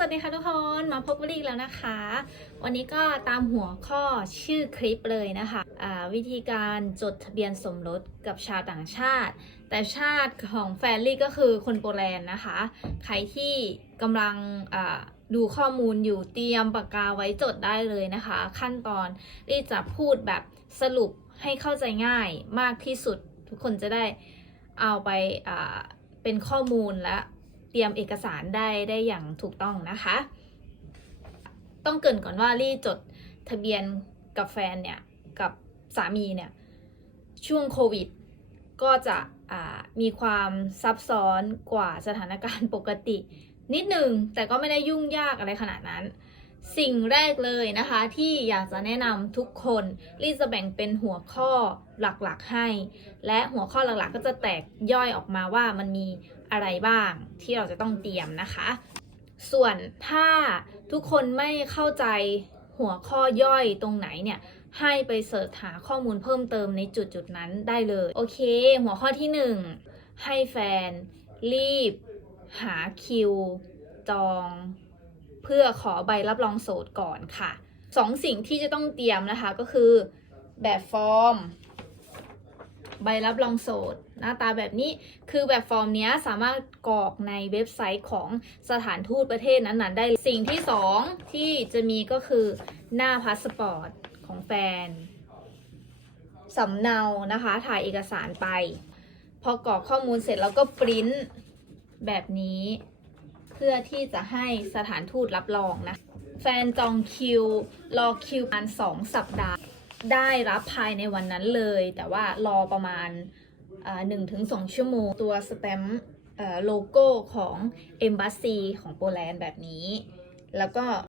วัสดีค่ะทุกคนมาพบกันอีกแล้วนะคะ วันนี้ก็ตามหัวข้อชื่อคลิปเลยนะคะอ่าวิธีการจดทะเบียนสมรสกับชาวต่างชาติ แต่ชาติของแฟนลี่ก็คือคนโปแลนด์นะคะ ใครที่กำลังดูข้อมูลอยู่เตรียมปากกาไว้จดได้เลยนะคะ ขั้นตอนลี่จะพูดแบบสรุปให้เข้าใจง่ายมากที่สุดทุกคนจะได้เอาไปเป็นข้อมูลและ เตรียมเอกสารได้ได้อย่างถูกต้องนะคะ ต้องเกรินก่อนว่าลี่จดทะเบียนกับแฟนเนี่ยกับสามีเนี่ยช่วงโควิด ก็จะมีความซับซ้อนกว่าสถานการณ์ปกติ นิดหนึ่งแต่ก็ไม่ได้ยุ่งยากอะไรขนาดนั้น สิ่งแรกเลยนะคะที่อยากจะแนะนำทุกคนลี่จะแบ่งเป็นหัวข้อหลักๆให้ และหัวข้อหลักๆ ก็จะแตกย่อยออกมาว่ามันมีอะไรบ้างที่เราจะต้องเตรียมนะคะ ส่วนถ้าทุกคนไม่เข้าใจหัวข้อย่อยตรงไหนเนี่ยให้ไปเสิร์ชหาข้อมูลเพิ่มเติมในจุดจุดๆนั้นได้เลย โอเค หัวข้อที่หนึ่งให้แฟน รีบ หาคิว จอง พื่อขอใบรับรองโสดก่อนค่ะสองสิ่งที่จะต้องเตรียมนะคะก็คือแบบฟอร์ม ใบรับรองโสด หน้าตาแบบนี้คือแบบฟอร์มเนี้ยสามารถกรอกในเว็บไซต์ของสถานทูตประเทศนั้นๆ ได้สิ่งที่สองที่จะมีก็คือหน้าพาสปอร์ตของแฟนสำเนานะคะถ่ายเอกสารไป พอกรอกข้อมูลเสร็จแล้วก็ปริ้นแบบนี้ พื่อที่จะให้สถานทูตรับรองนะ แฟนจองคิว รอคิวประมาณสองสัปดาห์ ได้รับภายในวันนั้นเลย แต่ว่ารอประมาณหนึ่งถึงสองชั่วโมง ตัวสแตมป์โลโก้ของเอมบัสซีของโปแลนด์แบบนี้ แล้วก็